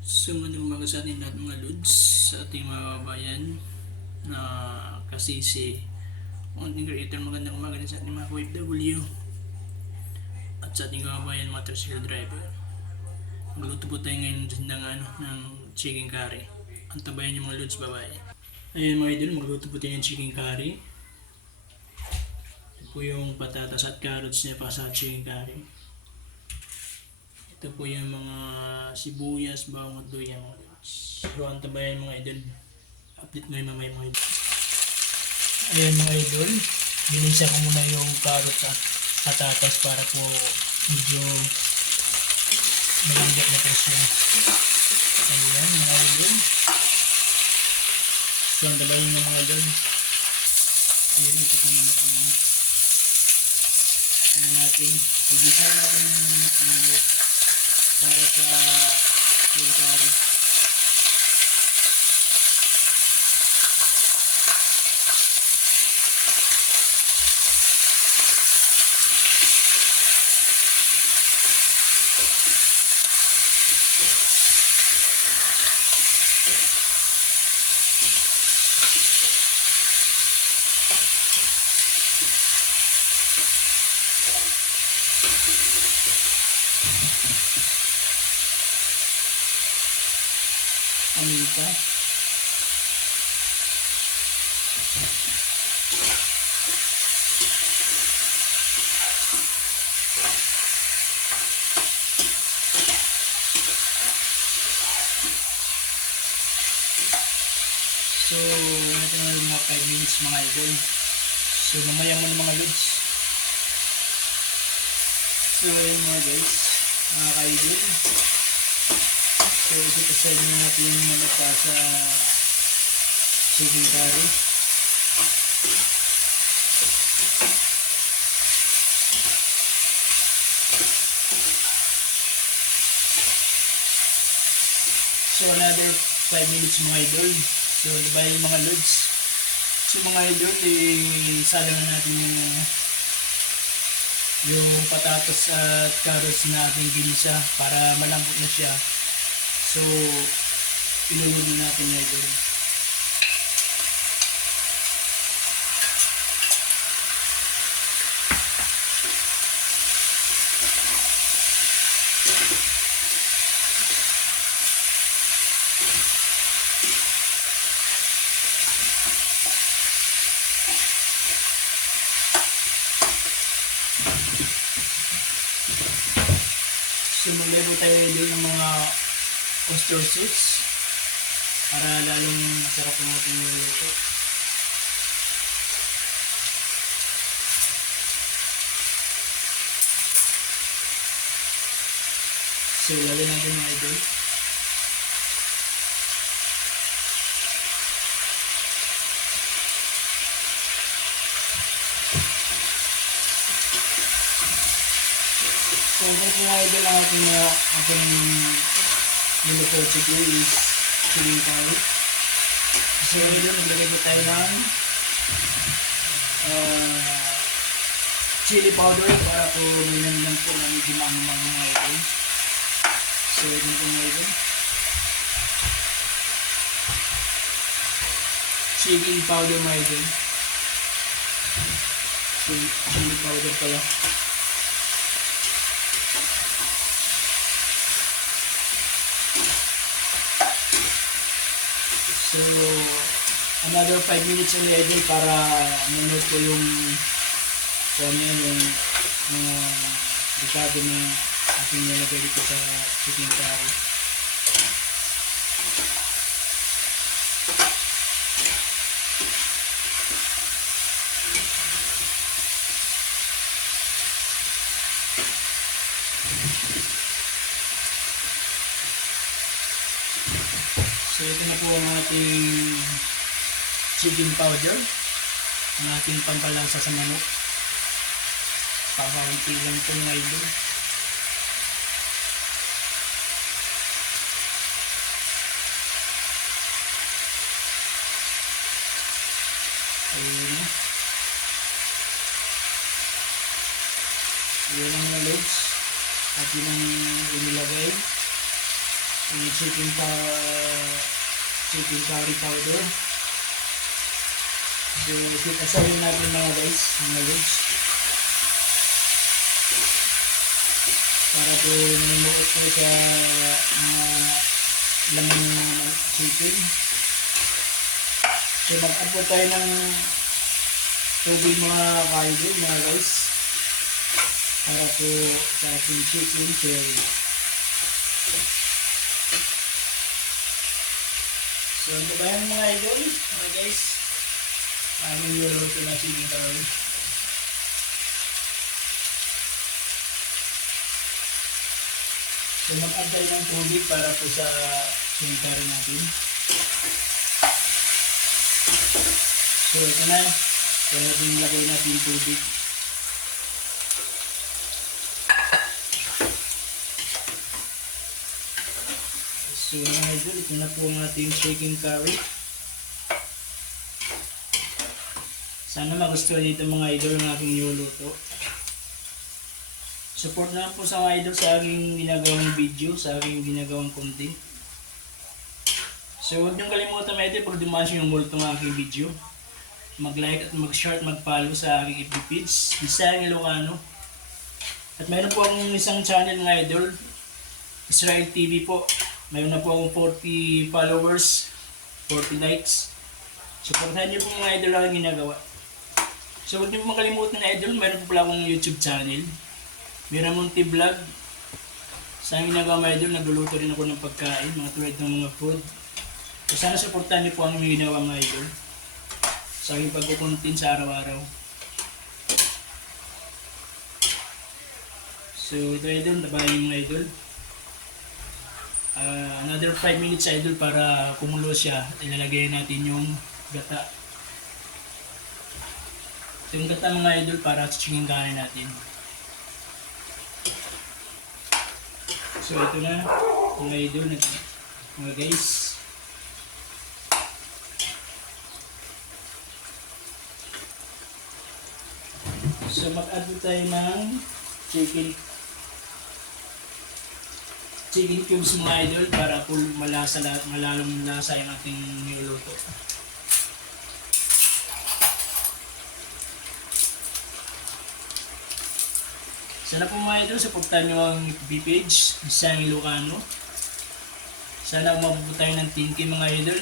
So, magandang umaga sa ating lahat mga Lods, sa ating mga kababayan na kasisi, content creator. Magandang umaga sa ating mga OFW at sa ating kababayan mga tricycle driver. Magluto po tayo ngayon ng chicken curry. Antabayan niyo mga Lods, babae. Ayan mga idol, magluto po tayo ng chicken curry. Ito po yung patatas at carrots niya para sa chicken curry. Ito po yung mga sibuyas, bawang at luya mga lods. So, antabayan mga idol. Update ngayon mamaya mga idol. Ayan mga idol. Binisa ko muna yung carrots at patatas para po medyo malambot na po siya. Ayan mga idol. So, antabayan mga idol. Ayan, ito po muna po. Ayan natin. Pag-isa natin yung para sa curry. Paminta. So, ito na yung mga 5 minutes mga idol. So, mamaya mo na mga lods. So, ayan mga guys, mga ka-idol. So, ipipasay na natin yung mga pa sa chicken curry. So, another 5 minutes mga idol. So, diba yung mga lods? So, mga idol, isalang na natin yung patatas at carrots na ating ginisa para malambot na siya. So, ilunod na natin mga idol. So, maglaro tayo idol ng mga oyster sauce para lalong masarap ng ating niluluto. So, lagyan natin mga idol. So, ito po mga idol ang ating niluto chicken is chicken curry. So, idol, naglagay po tayo ng chili powder para po may naman po na medyo maanumang mga idol. So, ito po mga idol. Chicken powder mga idol. So, chili powder pala. So, another 5 minutes ulit idol para manod ko yung mga ricado na ating nilagay dito sa chicken curry. So, ito na po ang ating chicken powder, ang ating pampalasa sa manok. Pakaunti lang ito mga idol. Ayun na. Ayun ang mga loads. At yun ang inilagay. yung chicken curry powder. So, asahin natin mga guys, mga lods. Para po minuot po sa mga laman ng chicken. So, mag-add po tayo ng tubig mga kaidol, mga guys. Para po sa ating chicken curry. So, ano ba yan mga idol? Mga guys, aming niluluto na chicken curry. So, mag-add tayo ng tubig para po sa chicken curry natin. So, ito na. Kaya din lagay natin tubig. So mga idol, ito na po ang ating chicken curry. Sana magustuhan dito mga idol ang aking niluluto. Support na po sa mga idol sa aking ginagawang video, sa aking ginagawang content. So huwag niyong kalimutan mga idol pag dumaan yung multo ng aking video. Mag-like at mag-share at mag-follow sa aking FB page, Bisayang Ilocano. At mayroon po akong isang channel mga idol, Israel TV po. Mayroon na po akong 40 followers, 40 likes. Supportahan niyo po mga idol ang ginagawa. So huwag niyo po makalimutan na idol, mayroon po pala akong YouTube channel. Miramonte Vlog. Sa aking ginagawa mga idol, nagluluto rin ako ng pagkain, mga tulad ng mga food. So sana supportahan niyo po ang mga ginawa mga idol. Sa aking pagkukontent sa araw-araw. So ito idol, nabahin mga idol. Another 5 minutes idol para kumulo siya. Ilalagay natin yung gata. Ito yung gata mga idol para chichingin kanin natin. So ito na mga idol, mga guys. So mag-add tayo ng chicken cubes mga idol para po malalong lasa yung ating niluluto. Sana po mga idol, supportan nyo ang FB page, Bisayang Ilocano. Sana umabot po tayo ng 10K mga idol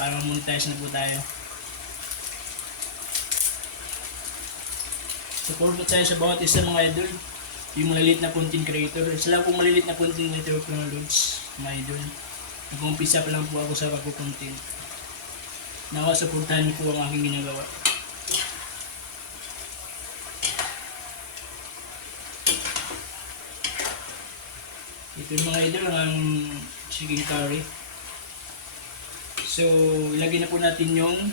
para monetize na po tayo. Support po tayo sa bawat isa mga idol. Yung maliliit na content creator. Sila po maliliit na content creator ko ng Lods, mga idol. Nag-umpisa pa lang po ako sa pagkukontent. Nawa, supportahan niyo po ang aking ginagawa. Ito yung mga idol ang chicken curry. So, ilagay na po natin yung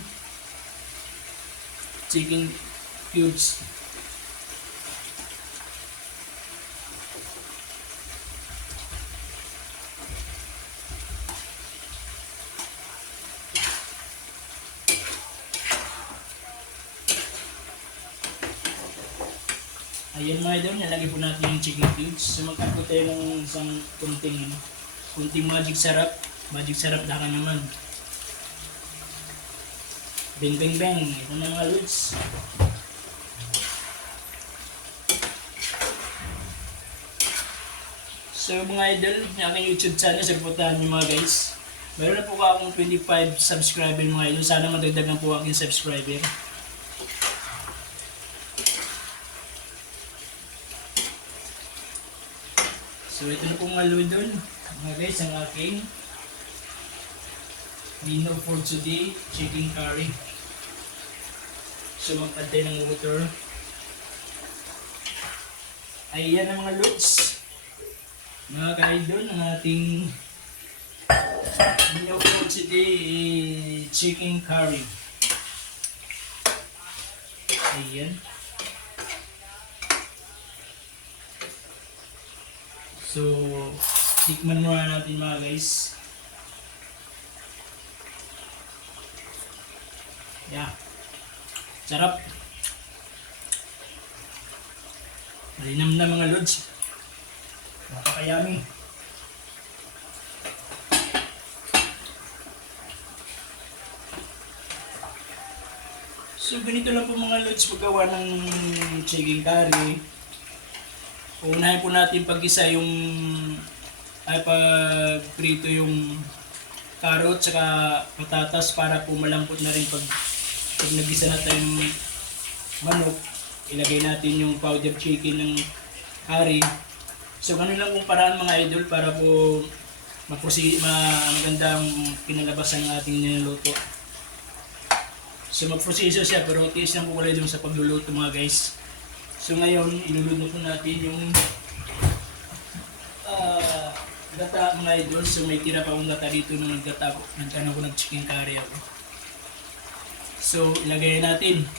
chicken cubes. Ayan mga idol, nalagay po natin yung chicken cubes. So mag-add po tayo ng isang kunting magic sarap. Magic sarap na ka naman. Bang bang bang. Ito na mga lods. So mga idol, yung aking YouTube channel, supportahan nyo mga guys. Meron na po akong 25 subscriber mga idol. Sana madagdagan po aking subscriber. So ito na po mga idol, mga guys, ang aking menu for today, chicken curry. So mag-add tayo ng water. Ayan ang mga lods, mga ka-idol, ang ating menu for today, chicken curry. Ayan. So, tikman muna natin mga guys. Yeah. Sarap. Malinam na mga lods. Napakayami. So ganito lang po mga lods paggawa ng chicken curry. Unahin po natin pag-isa yung pag-prito yung carrot saka patatas para po malambot na rin pag nagisa na tayong manok. Ilagay natin yung powder chicken ng curry. So ganun lang pong paraan mga idol para po magandang pinalabasan ng ating niluluto. So mag-proseso siya pero tiis lang po kulay dun sa pagluluto mga guys. So ngayon iluluto natin yung gata mga idol. So may tira pa akong gata dito nung nagkano ko nag-chicken curry ako. So ilagay natin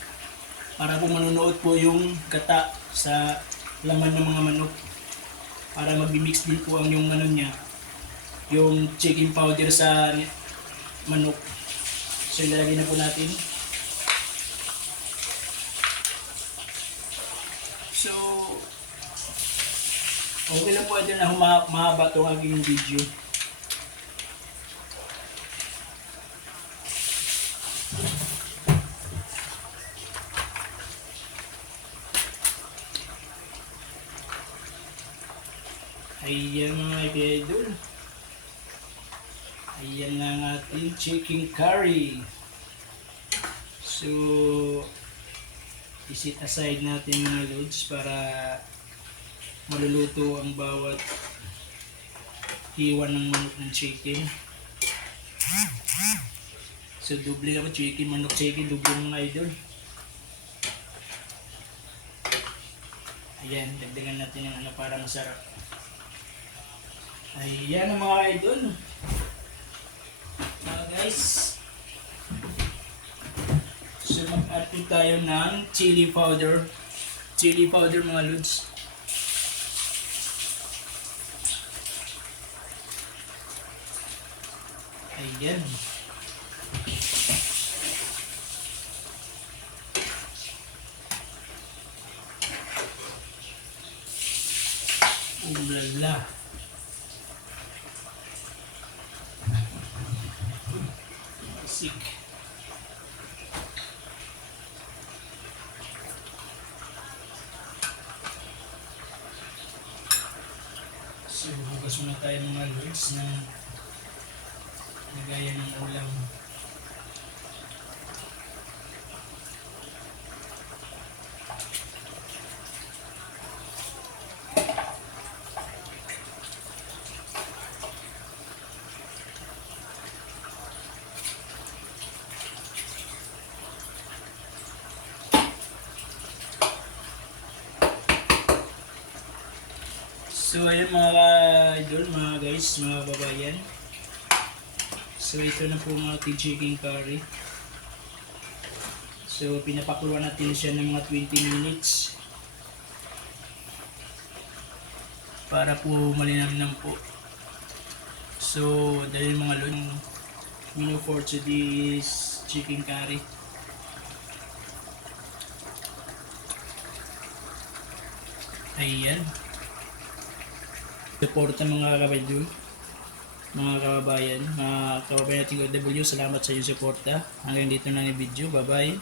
para po manunuot po yung gata sa laman ng mga manok. Para mag-mix din po ang yung ano niya, yung chicken powder sa manok. So ilalagay na po natin. So okay lang po ito na mahaba itong aking video. Ayan mga idol. Ayan na ang ating chicken curry. So isit aside natin mga loads para maluluto ang bawat hiwa ng manok ng chicken. So double ako chicken, manok chicken, double mga idol. Ayan, dagdagan natin ng ano para masarap. Ayan ang mga idol. Guys. So mag-add po tayo ng chili powder. Chili powder mga lods. Ayan. Ulala. Sick. So, bukas muna tayo mga lods na nagaya ng ulam. So ayun mga idol, mga guys, mga babayan. So ito na po mga ating chicken curry. So pinapakuluan natin siya ng mga 20 minutes. Para po malinamnam po. So dahil mga lon menu for today's chicken curry. Ayan. Suporta mga kabayan, mga kababayan, nating OFW, salamat sa iyong suporta. Hanggang dito na yung video, bye bye.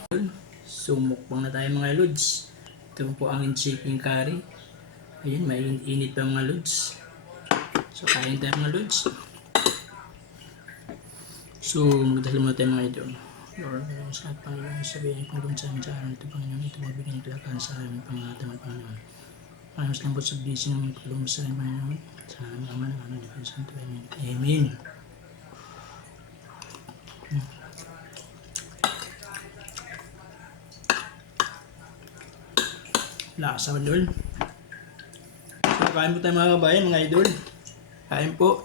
So mukbang na tayo mga lods. Ito po ang chicken curry. Ayun, mainit pa mga lods. So kain tayo mga lods. So magdasal muna tayo mga idol. Lord, sa Panginoon, sabihin kong doon sa amin sa araw ito, Panginoon, ito mabigyan ito lakan sa aming pangatang at Panginoon. Panginoon, lambot sa blessing ng tulong sa amin, Panginoon. Sa aming Ama ng Anak ng Santo. Amen. Amen. Lasa idol. So kain po tayo mga kabayan, mga idol. Kain po.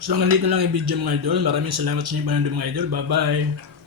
So hanggang dito lang yung video mga idol. Maraming salamat sa inyo panonood mga idol. Bye bye.